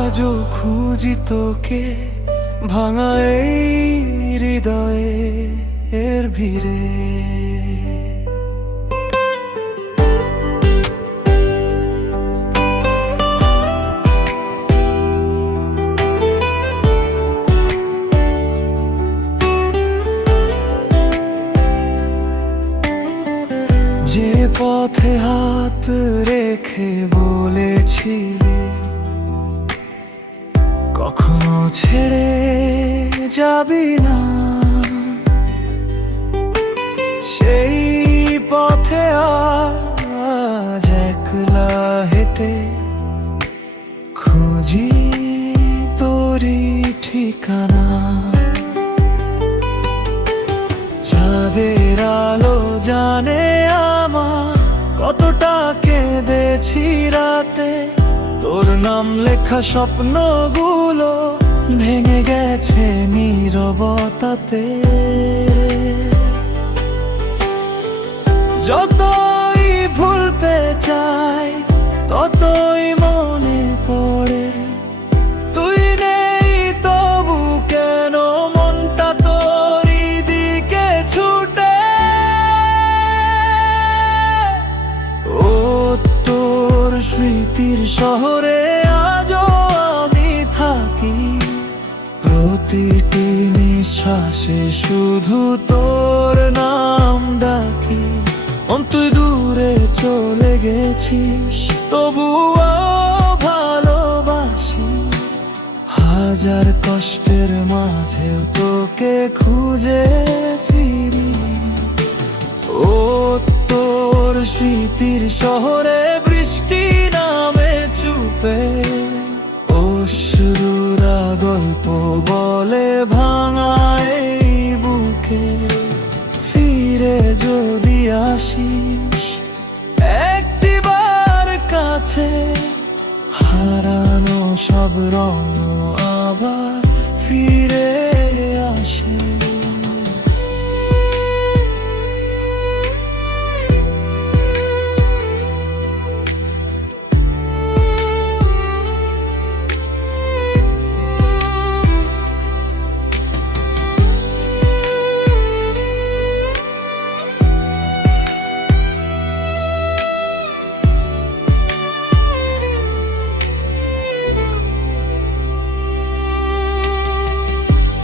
আজও খুঁজি তোকে ভাঙা এই হৃদয়ের ভিড়ে। যে পথে হাত রেখে বলেছিলি কখনো ছেড়ে যাবি না, সেই পথে আজ একলা হেঁটে খুঁজি তোরই ঠিকানা। চাঁদের আলো জানে আমার কতটা কেঁদেছি রাতে, তোর নাম লেখা স্বপ্নগুলো ভেঙে গেছে নীরবতাতে। যতই ভুলতে চাই ততই মনে পড়ে তুই নেই, তবু কেন মনটা তোরই দিকে ছুটে। ও তোর স্মৃতির শহরে আজও আমি থাকি, প্রতিটি নিঃশ্বাসে শুধু তোর নাম ডাকি। তুই দূরে চলে গেছিস তবুও ভালোবাসি, হাজার কষ্টের মাঝেও তোকে খুঁজে ফিরি। ও তোর স্মৃতির শহরে বৃষ্টি নামে চুপে, অশ্রুরা গল্প বলে ভাঙা এই বুকে। ফিরে যদি আসিস একটিবার কাছে, হারানো সব রং আবার ফিরে আসে।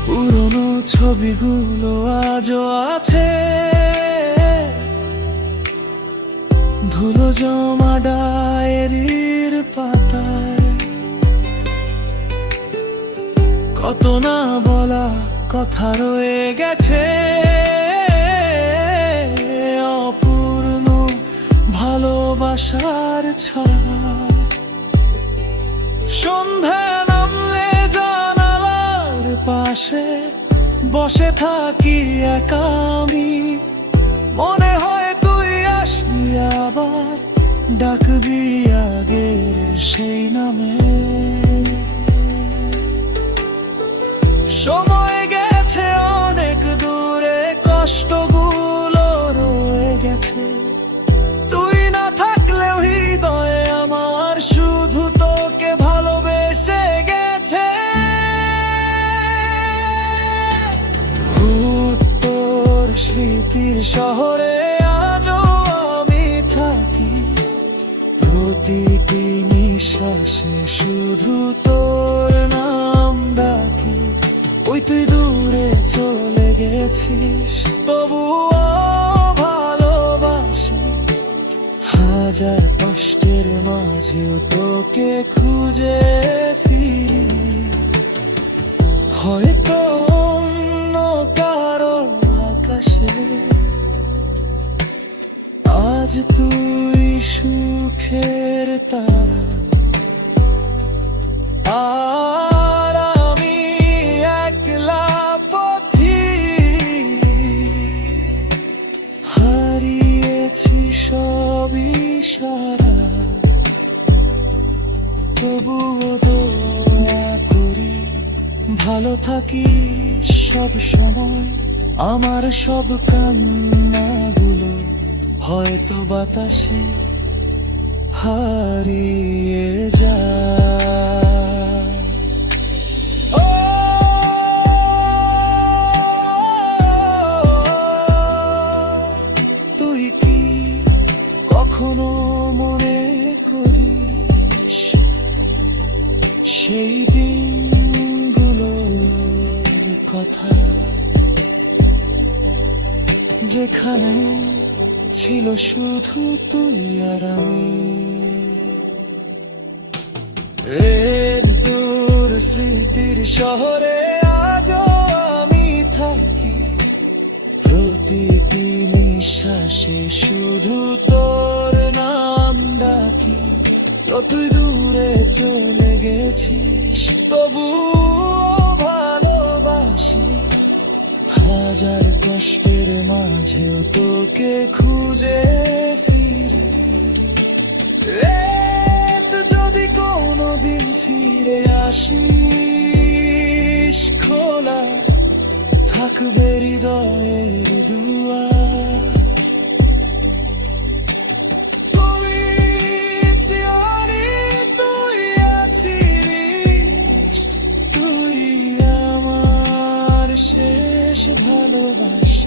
পুরনো ছবিগুলো আজও আছে, ধুলো জমা ডায়েরির পাতায়। কত না বলা কথা রয়ে গেছে, অপূর্ণ ভালোবাসার ছায়া। সন্ধ্যা নামলে জানালার পাশে বসে থাকি একা আমি, মনে হয় তুই আসবি আবার, ডাকবি আগের সেই নামে। সময় গেছে অনেক দূরে, কষ্টগুলো রয়ে গেছে, তুই না থাকলেও হৃদয়ে আমার শুধু তোকে ভালোবেসে গেছে। তোর স্মৃতির শহরে আজও আমি থাকি, প্রতিটি নিঃশ্বাসে শুধু তোর নাম ডাকি। ওই তুই দূরে চলে গেছিস তবুও ভালোবাসি, হাজার কষ্টের মাঝেও তোকে খুঁজে ফিরি। হয়তো অন্য কারো আকাশে আজ তুই সুখের তারা, আর আমি একলা পথি, হারিয়েছি সব ইশারা। তবুও দোয়া করি ভালো থাকি সব সময়, আমার সব কান্নাগুলো হয়তো বাতাসে হারিয়ে যায়। সেই দিনগুলোর কথা, যেখানে ছিল শুধু তুই আর আমি। এক দূর স্মৃতির শহরে আজও আমি থাকি, প্রতিটি নিঃশ্বাসে শুধু তোর নাম ডাকি। তুই দূরে চলে গেছিস, তবুও ভালোবাসি। হাজার কষ্টের মাঝেও তোকে খুঁজে ফিরে। যদি কোনোদিন ফিরে আসিস, খোলা থাকবে হৃদয়ের দুয়ার। তুই জানি তুই আছিস, তুই আমার শেষ ভালোবাসা।